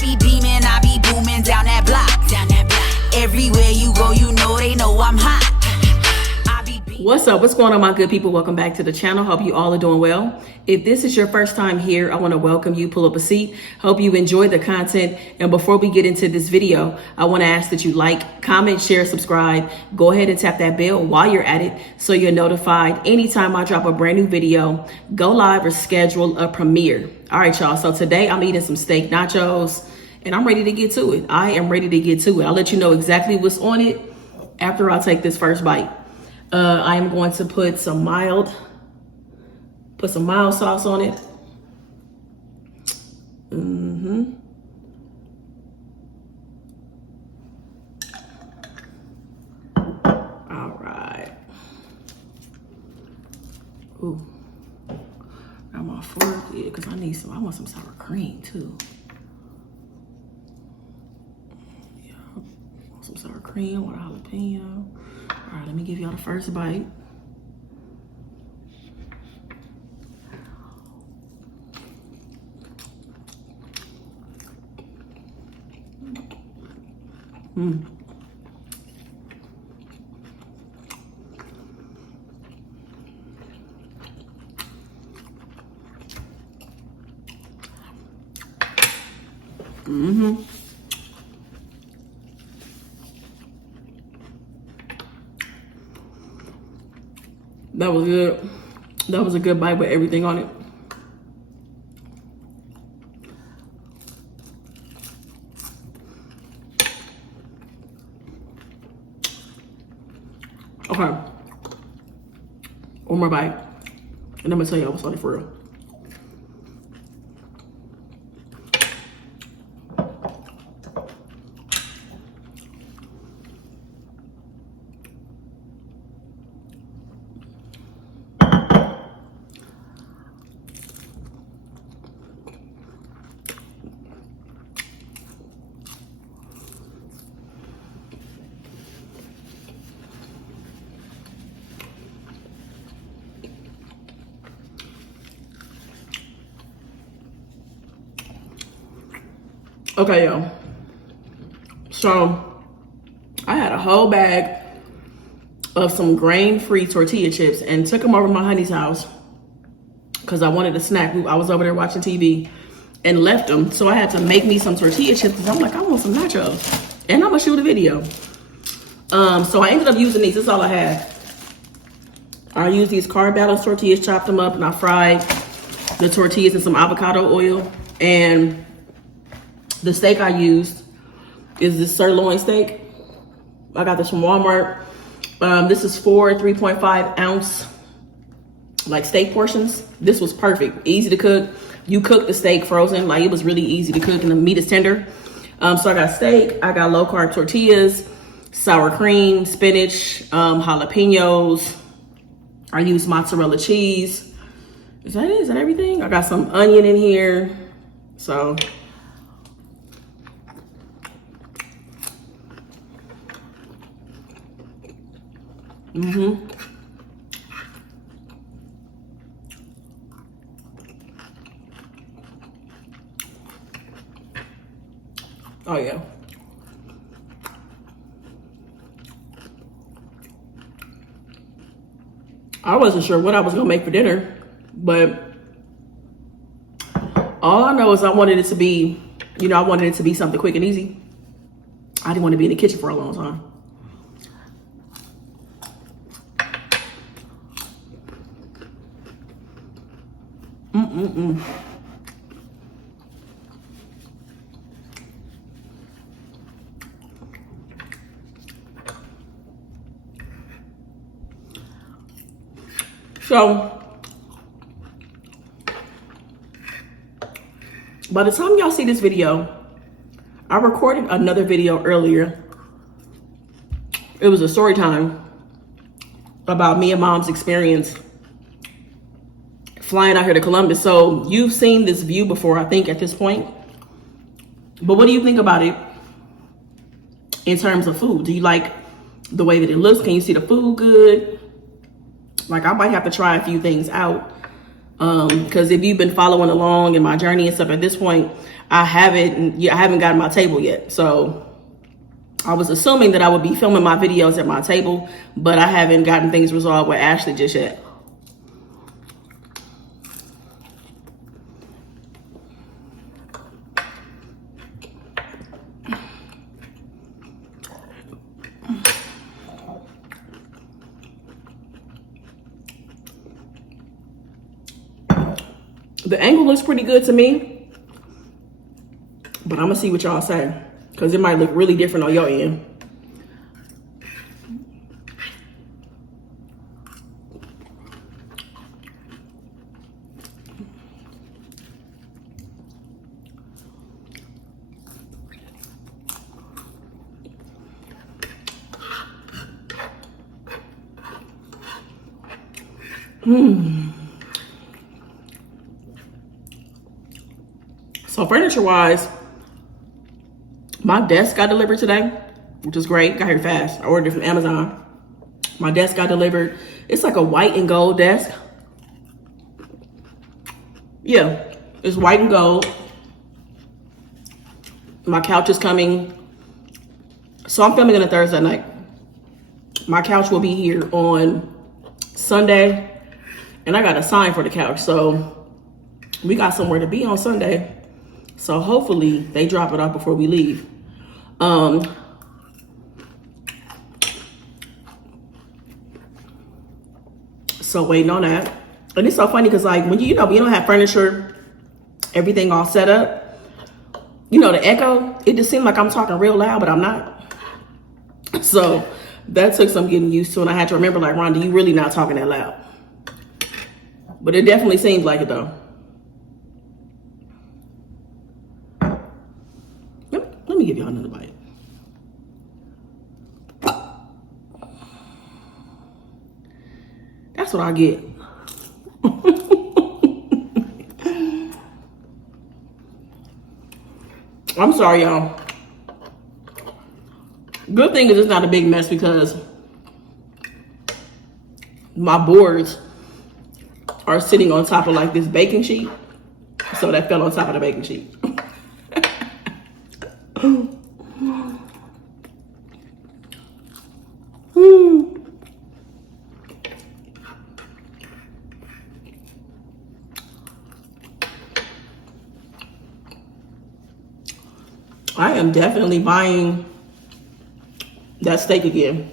be beaming, I be booming down that block. Everywhere you go, you know they know I'm hot. What's up? What's going on, my good people? Welcome back to the channel. Hope you all are doing well. If this is your first time here, I want to welcome you. Pull up a seat. Hope you enjoy the content. And before we get into this video, I want to ask that you like, comment, share, subscribe. Go ahead and tap that bell while you're at it so you're notified anytime I drop a brand new video, go live, or schedule a premiere. All right, y'all. So today I'm eating some steak nachos and I'm ready to get to it. I am ready to get to it. I'll let you know exactly what's on it after I take this first bite. I am going to put some mild sauce on it. All right. Ooh. Got my fork, yeah, because I want some sour cream too. Yeah, I want some sour cream, I want a jalapeno. All right, let me give y'all the first bite. That was good. That was a good bite with everything on it. Okay. One more bite. And I'm gonna tell you what's on it for real. Okay, y'all. So I had a whole bag of some grain-free tortilla chips and took them over to my honey's house because I wanted a snack. I was over there watching TV and left them. So I had to make me some tortilla chips because I'm like, I want some nachos. And I'm gonna shoot a video. So I ended up using these. That's all I had. I used these carb balanced tortillas, chopped them up, and I fried the tortillas in some avocado oil. And the steak I used is this sirloin steak. I got this from Walmart. This is 4 3.5 ounce like steak portions. This was perfect, easy to cook. You cook the steak frozen, like it was really easy to cook and the meat is tender. So I got steak, I got low carb tortillas, sour cream, spinach, jalapenos. I used mozzarella cheese. Is that it? Is that everything? I got some onion in here. So oh yeah. I wasn't sure what I was gonna make for dinner, but all I know is I wanted it to be, I wanted it to be something quick and easy. I didn't want to be in the kitchen for a long time. So by the time y'all see this video, I recorded another video earlier. It was a story time about me and Mom's experience flying out here to Columbus. So you've seen this view before, I think, at this point. But what do you think about it in terms of food? Do you like the way that it looks? Can you see the food good? Like, I might have to try a few things out Because if you've been following along in my journey and stuff at this point, I haven't gotten my table yet. So I was assuming that I would be filming my videos at my table, but I haven't gotten things resolved with Ashley just yet. The angle looks pretty good to me, but I'm gonna see what y'all say, because it might look really different on your end. So furniture wise, my desk got delivered today, which is great. Got here fast. I ordered it from Amazon. My desk got delivered. It's like a white and gold desk. Yeah, it's white and gold. My couch is coming. So I'm filming on a Thursday night. My couch will be here on Sunday. And I got a sign for the couch. So we got somewhere to be on Sunday. So hopefully they drop it off before we leave. So waiting on that. And it's so funny because like when you know, when you don't have furniture, everything all set up, you know, the echo, it just seemed like I'm talking real loud, but I'm not. So that took some getting used to. And I had to remember, like, Rhonda, you really not talking that loud. But it definitely seems like it though. Let me give y'all another bite. That's what I get. I'm sorry, y'all. Good thing is it's not a big mess because my boards are sitting on top of like this baking sheet. So that fell on top of the baking sheet. I am definitely buying that steak again.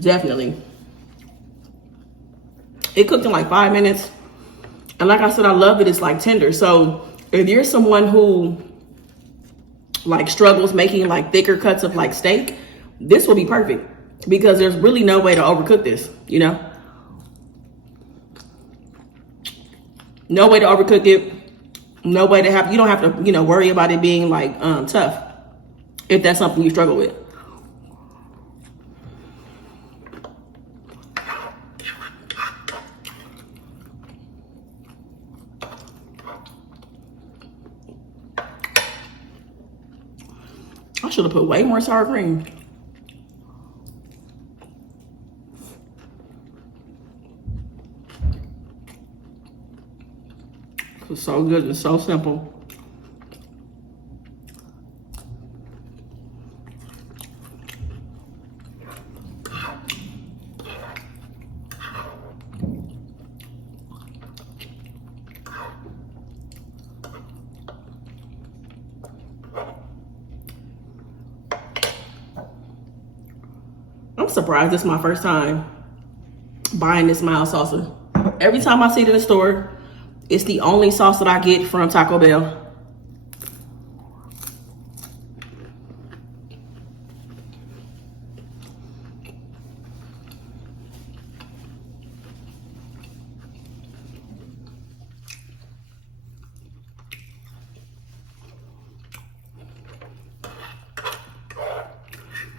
Definitely. It cooked in like 5 minutes. And like I said, I love it. It's like tender. So if you're someone who like struggles making like thicker cuts of like steak, this will be perfect because there's really no way to overcook this, you know? No way to overcook it. No way to have, you don't have to, you know, worry about it being like tough if that's something you struggle with. I should have put way more sour cream. It's so good and so simple. I'm surprised this is my first time buying this mild salsa. Every time I see it in the store, it's the only sauce that I get from Taco Bell.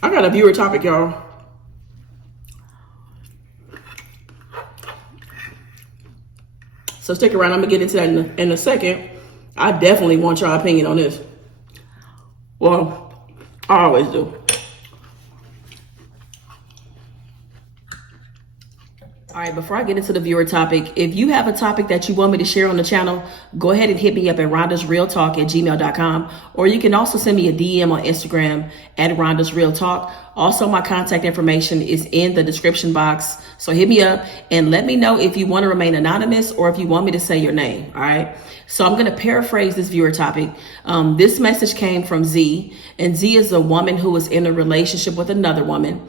I got a viewer topic, y'all. So stick around. I'm gonna get into that in a second. I definitely want your opinion on this. Well, I always do. All right, before I get into the viewer topic, if you have a topic that you want me to share on the channel, go ahead and hit me up at rondasrealtalk@gmail.com, or you can also send me a DM on Instagram at rondasrealtalk. Also, my contact information is in the description box, so hit me up and let me know if you want to remain anonymous or if you want me to say your name, all right? So I'm going to paraphrase this viewer topic. This message came from Z, and Z is a woman who is in a relationship with another woman.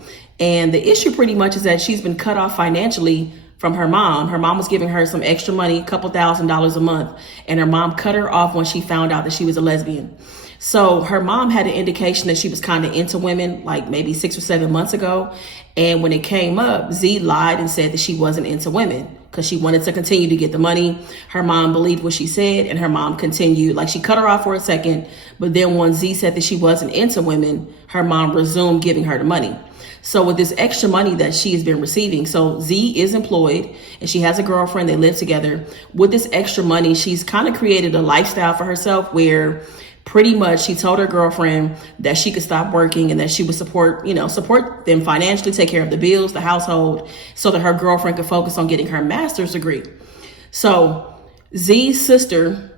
And the issue pretty much is that she's been cut off financially from her mom. Her mom was giving her some extra money, a couple $1,000s a month, and her mom cut her off when she found out that she was a lesbian. So her mom had an indication that she was kind of into women, like maybe 6 or 7 months ago. And when it came up, Z lied and said that she wasn't into women because she wanted to continue to get the money. Her mom believed what she said, and her mom continued. Like, she cut her off for a second, but then when Z said that she wasn't into women, her mom resumed giving her the money. So with this extra money that she has been receiving, so Z is employed and she has a girlfriend, they live together. With this extra money, she's kind of created a lifestyle for herself where pretty much she told her girlfriend that she could stop working and that she would support them financially, take care of the bills, the household, so that her girlfriend could focus on getting her master's degree. So Z's sister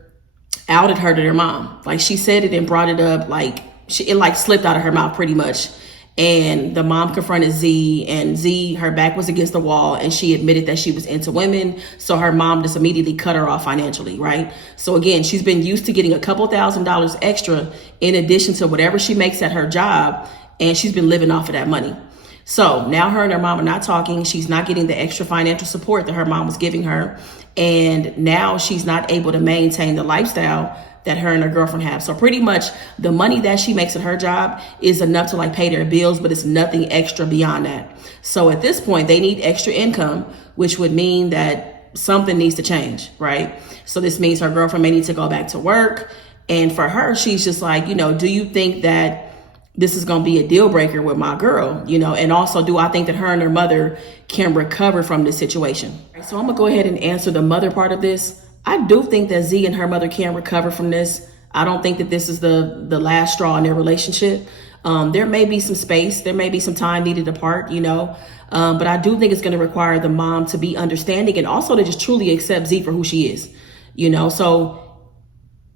outed her to their mom. Like, she said it and brought it up, like it slipped out of her mouth pretty much. And the mom confronted Z, and Z, her back was against the wall, and she admitted that she was into women. So her mom just immediately cut her off financially, right? So again, she's been used to getting a couple $1,000s extra in addition to whatever she makes at her job, and she's been living off of that money. So now her and her mom are not talking. She's not getting the extra financial support that her mom was giving her. And now she's not able to maintain the lifestyle that her and her girlfriend have. So pretty much the money that she makes at her job is enough to pay their bills, but it's nothing extra beyond that. So at this point, they need extra income, which would mean that something needs to change, right? So this means her girlfriend may need to go back to work. And for her, she's just like, do you think that this is going to be a deal breaker with my girl, and also, do I think that her and her mother can recover from this situation? So I'm gonna go ahead and answer the mother part of this. I do think that Z and her mother can recover from this. I don't think that this is the last straw in their relationship. There may be some space, there may be some time needed apart, but I do think it's going to require the mom to be understanding and also to just truly accept Z for who she is,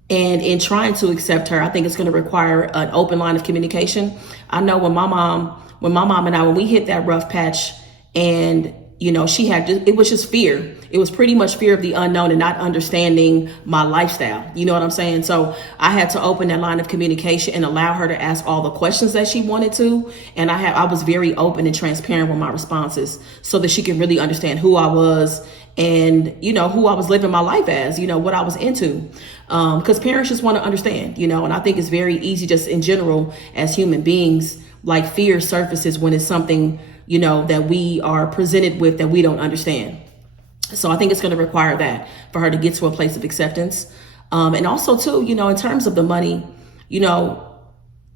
and in trying to accept her, I think it's going to require an open line of communication. I know when my mom and I, when we hit that rough patch, and it was just fear. It was pretty much fear of the unknown and not understanding my lifestyle. You know what I'm saying? So I had to open that line of communication and allow her to ask all the questions that she wanted to. And I was very open and transparent with my responses so that she could really understand who I was and, who I was living my life as, what I was into. Because parents just want to understand, and I think it's very easy just in general as human beings, fear surfaces when it's something, that we are presented with that we don't understand. So I think it's going to require that for her to get to a place of acceptance. And also too, in terms of the money,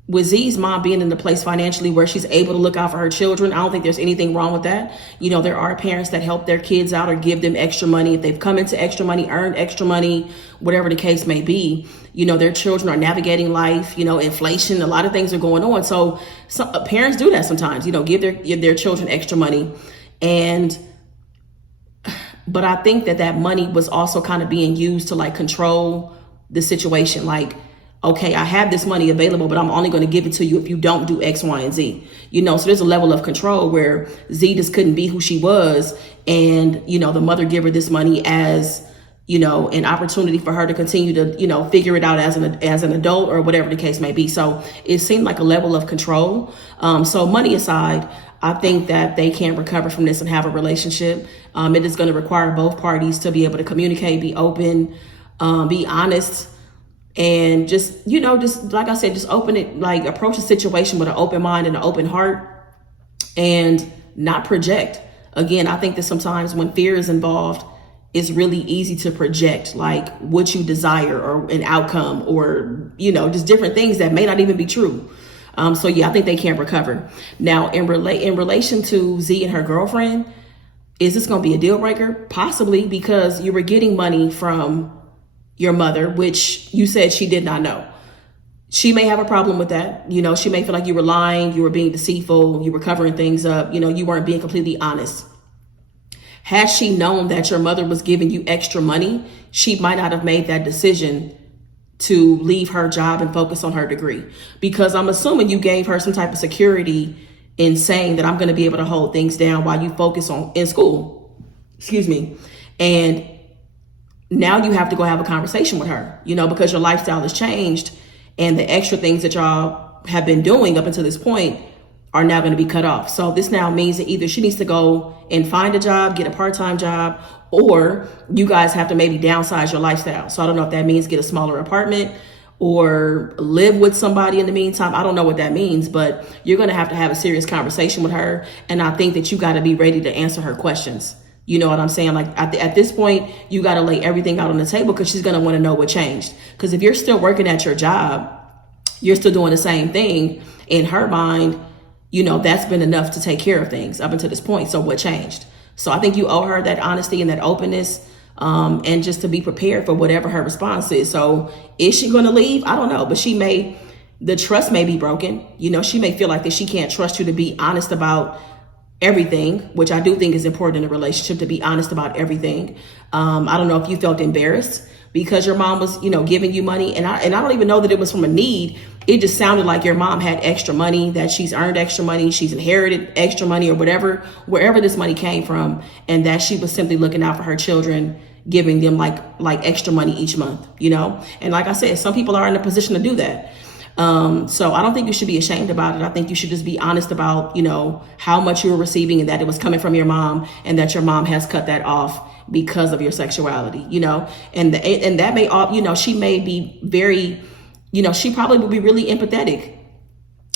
with Z's mom being in the place financially where she's able to look out for her children, I don't think there's anything wrong with that. There are parents that help their kids out or give them extra money. If they've come into extra money, earned extra money, whatever the case may be, their children are navigating life, inflation, a lot of things are going on. So some parents do that sometimes, give their children extra money. But I think that money was also kind of being used to control the situation. Okay, I have this money available, but I'm only going to give it to you if you don't do X, Y, and Z. So there's a level of control where Z just couldn't be who she was. And, the mother gave her this money as, an opportunity for her to continue to, figure it out as an adult or whatever the case may be. So it seemed like a level of control. So money aside, I think that they can recover from this and have a relationship. It is going to require both parties to be able to communicate, be open, be honest. And just like I said, just open it, approach the situation with an open mind and an open heart and not project. Again, I think that sometimes when fear is involved, it's really easy to project what you desire or an outcome or, just different things that may not even be true. So yeah, I think they can recover. Now, in relation to Z and her girlfriend, is this going to be a deal breaker? Possibly, because you were getting money from your mother, which you said she did not know. She may have a problem with that. She may feel like you were lying, you were being deceitful, you were covering things up, you weren't being completely honest. Had she known that your mother was giving you extra money, she might not have made that decision to leave her job and focus on her degree. Because I'm assuming you gave her some type of security in saying that I'm going to be able to hold things down while you focus on in school. Excuse me. And now you have to go have a conversation with her, because your lifestyle has changed and the extra things that y'all have been doing up until this point are now going to be cut off. So this now means that either she needs to go and find a job, get a part-time job, or you guys have to maybe downsize your lifestyle. So I don't know if that means get a smaller apartment or live with somebody in the meantime. I don't know what that means, but you're going to have a serious conversation with her. And I think that you got to be ready to answer her questions. You know what I'm saying? Like at this point, you got to lay everything out on the table because she's going to want to know what changed. Because if you're still working at your job, you're still doing the same thing. In her mind, that's been enough to take care of things up until this point. So what changed? So I think you owe her that honesty and that openness, and just to be prepared for whatever her response is. So is she going to leave? I don't know, but the trust may be broken. She may feel like that she can't trust you to be honest about everything, which I do think is important in a relationship, to be honest about everything. I don't know if you felt embarrassed because your mom was, giving you money. And I don't even know that it was from a need. It just sounded like your mom had extra money, that she's earned extra money, she's inherited extra money or whatever, wherever this money came from. And that she was simply looking out for her children, giving them like extra money each month, And like I said, some people are in a position to do that. So I don't think you should be ashamed about it. I think you should just be honest about, how much you were receiving and that it was coming from your mom and that your mom has cut that off because of your sexuality, and that may, she may be very, she probably would be really empathetic,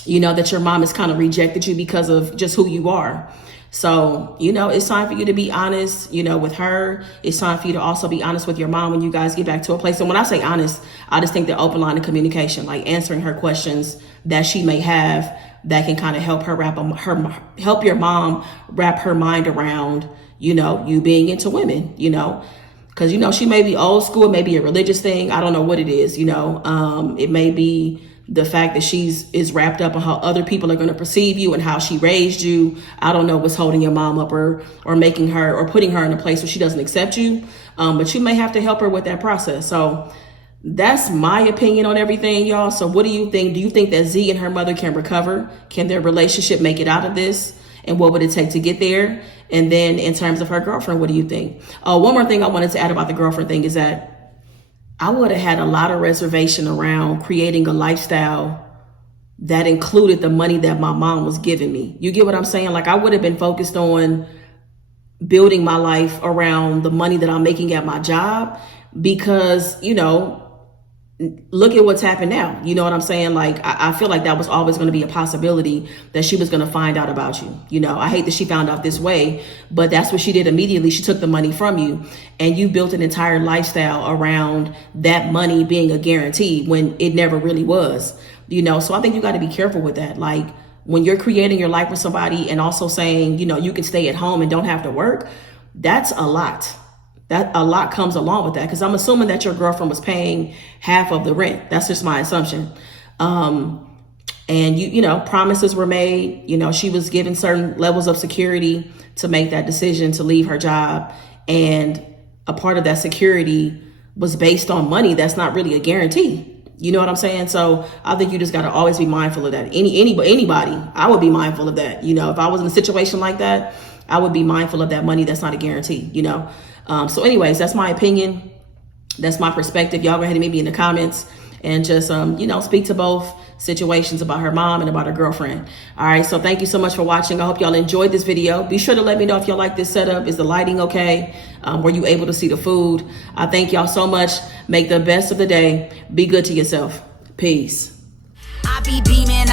that your mom has kind of rejected you because of just who you are. So, it's time for you to be honest, with her. It's time for you to also be honest with your mom when you guys get back to a place. And when I say honest, I just think the open line of communication, like answering her questions that she may have that can kind of help her help your mom wrap her mind around, you being into women, because, she may be old school. It may be a religious thing. I don't know what it is, it may be the fact that is wrapped up on how other people are going to perceive you and how she raised you. I don't know what's holding your mom up or making her or putting her in a place where she doesn't accept you. But you may have to help her with that process. So that's my opinion on everything, y'all. So what do you think? Do you think that Z and her mother can recover? Can their relationship make it out of this? And what would it take to get there? And then in terms of her girlfriend, what do you think? One more thing I wanted to add about the girlfriend thing is that I would have had a lot of reservation around creating a lifestyle that included the money that my mom was giving me. You get what I'm saying? Like I would have been focused on building my life around the money that I'm making at my job because, look at what's happened now. You know what I'm saying? Like, I feel like that was always going to be a possibility that she was going to find out about you. I hate that she found out this way, but that's what she did immediately. She took the money from you and you built an entire lifestyle around that money being a guarantee when it never really was, So I think you got to be careful with that. Like when you're creating your life with somebody and also saying, you can stay at home and don't have to work, that's a lot. That a lot comes along with that because I'm assuming that your girlfriend was paying half of the rent. That's just my assumption. And promises were made. She was given certain levels of security to make that decision to leave her job. And a part of that security was based on money that's not really a guarantee. You know what I'm saying? So I think you just got to always be mindful of that. Anybody, I would be mindful of that. If I was in a situation like that, I would be mindful of that money that's not a guarantee, So anyways, that's my opinion. That's my perspective. Y'all go ahead and meet me in the comments and just, speak to both situations about her mom and about her girlfriend. All right. So thank you so much for watching. I hope y'all enjoyed this video. Be sure to let me know if y'all like this setup. Is the lighting okay? Were you able to see the food? I thank y'all so much. Make the best of the day. Be good to yourself. Peace. I be beaming.